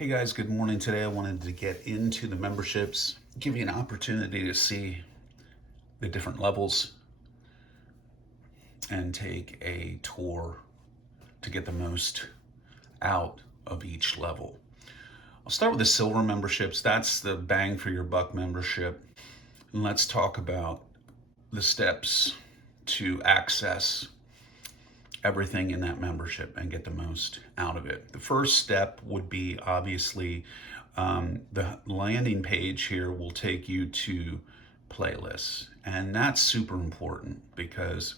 Hey guys, good morning. Today I wanted to get into the memberships, give you an opportunity to see the different levels and take a tour to get the most out of each level. I'll start with the silver memberships. That's the bang for your buck membership. And let's talk about the steps to access everything in that membership and get the most out of it. The first step would be obviously the landing page here will take you to playlists, and that's super important because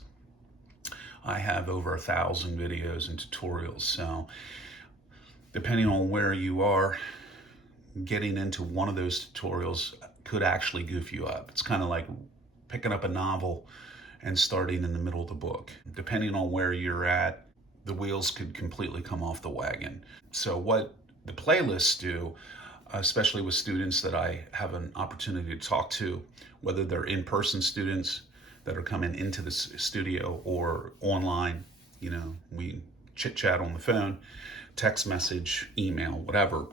I have over 1,000 videos and tutorials. So depending on where you are, getting into one of those tutorials could actually goof you up. It's kind of like picking up a novel and starting in the middle of the book. Depending on where you're at, the wheels could completely come off the wagon. So what the playlists do, especially with students that I have an opportunity to talk to, whether they're in-person students that are coming into the studio or online, we chit chat on the phone, text message, email, whatever,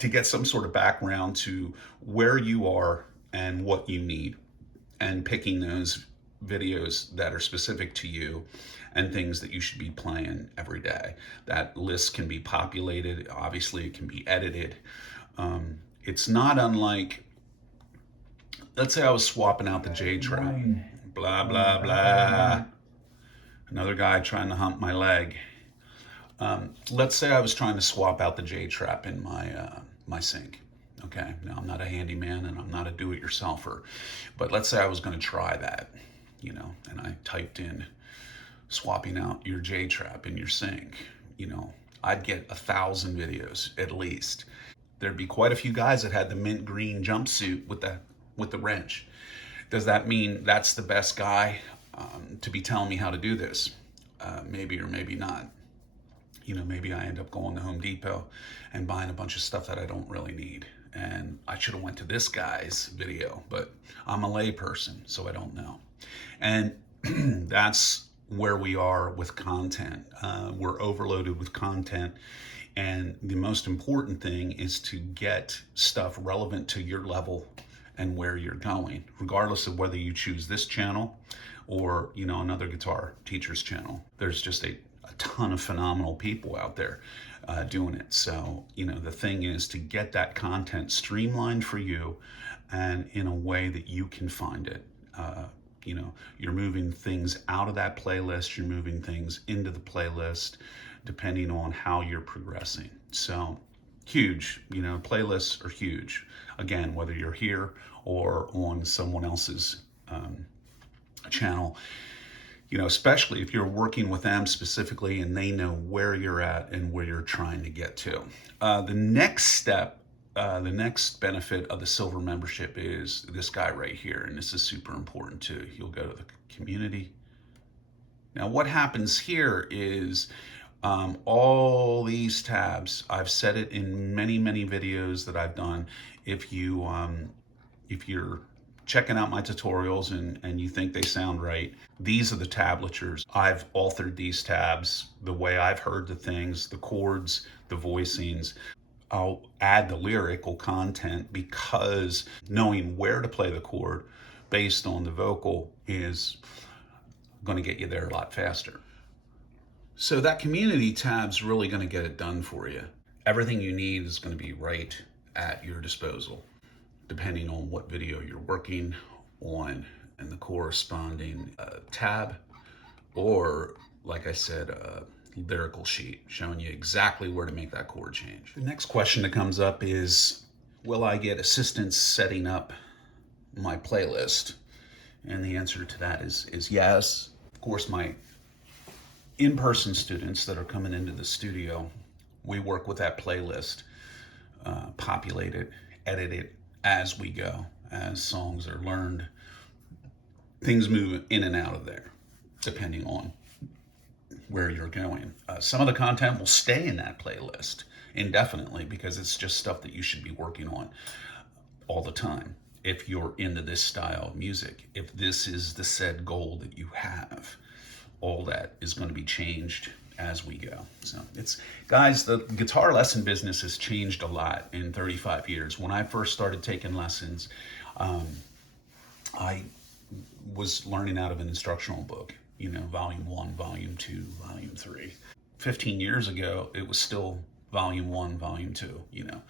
to get some sort of background to where you are and what you need, and picking those videos that are specific to you and things that you should be playing every day. That list can be populated. Obviously, it can be edited. It's not unlike, let's say I was swapping out the J trap. Blah, blah, blah. Another guy trying to hump my leg. Let's say I was trying to swap out the J trap in my sink. Okay, now I'm not a handyman and I'm not a do-it-yourselfer, but let's say I was going to try that, and I typed in swapping out your J trap in your sink. I'd get 1,000 videos at least. There'd be quite a few guys that had the mint green jumpsuit with the wrench. Does that mean that's the best guy to be telling me how to do this? Maybe or maybe not. Maybe I end up going to Home Depot and buying a bunch of stuff that I don't really need. And I should have went to this guy's video, but I'm a lay person, so I don't know. And that's where we are with content. We're overloaded with content. And the most important thing is to get stuff relevant to your level and where you're going, regardless of whether you choose this channel or, another guitar teacher's channel. There's just a ton of phenomenal people out there doing it. So, the thing is to get that content streamlined for you and in a way that you can find it. You're moving things out of that playlist, you're moving things into the playlist, depending on how you're progressing. So huge, playlists are huge. Again, whether you're here or on someone else's channel, especially if you're working with them specifically and they know where you're at and where you're trying to get to. The next step, the next benefit of the silver membership is this guy right here, and this is super important too. You'll go to the community. Now what happens here is all these tabs, I've said it in many, many videos that I've done. If you're checking out my tutorials and you think they sound right, these are the tablatures. I've authored these tabs the way I've heard the things, the chords, the voicings. I'll add the lyrical content because knowing where to play the chord based on the vocal is going to get you there a lot faster. So that community tab's really going to get it done for you. Everything you need is going to be right at your disposal, depending on what video you're working on and the corresponding tab, or like I said, a lyrical sheet showing you exactly where to make that chord change. The next question that comes up is, will I get assistance setting up my playlist? And the answer to that is yes. Of course, my in-person students that are coming into the studio, we work with that playlist, populate it, edit it as we go, as songs are learned. Things move in and out of there, depending on where you're going. Some of the content will stay in that playlist indefinitely because it's just stuff that you should be working on all the time. If you're into this style of music, if this is the said goal that you have, all that is going to be changed as we go. So it's, guys, the guitar lesson business has changed a lot in 35 years. When I first started taking lessons, I was learning out of an instructional book, you know, volume 1, volume 2, volume 3. 15 years ago, it was still volume 1, volume 2, you know.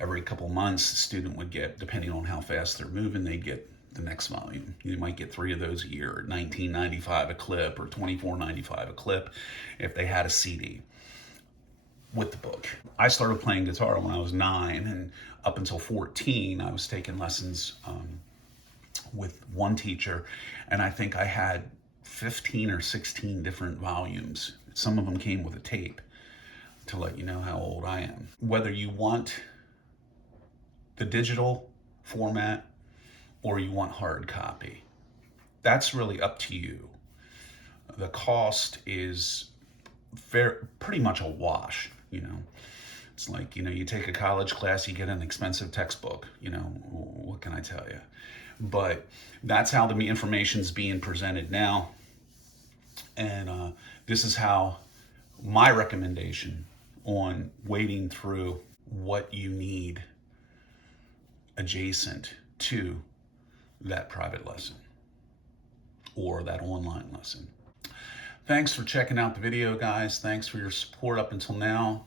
Every couple months, the student would get, depending on how fast they're moving, they'd get the next volume. You might get 3 of those a year, $19.95 a clip or $24.95 a clip if they had a CD with the book. I started playing guitar when I was 9, and up until 14, I was taking lessons with one teacher, and I think I had 15 or 16 different volumes. Some of them came with a tape to let you know how old I am. Whether you want the digital format or you want hard copy, that's really up to you. The cost is pretty much a wash, you know. It's like, you know, you take a college class, you get an expensive textbook, you know, what can I tell you? But that's how the information's being presented now. And this is how my recommendation on wading through what you need adjacent to that private lesson or that online lesson. Thanks for checking out the video, guys. Thanks for your support up until now.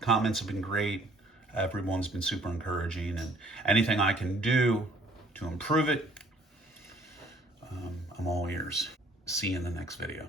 Comments have been great. Everyone's been super encouraging, and anything I can do to improve it, I'm all ears. See you in the next video.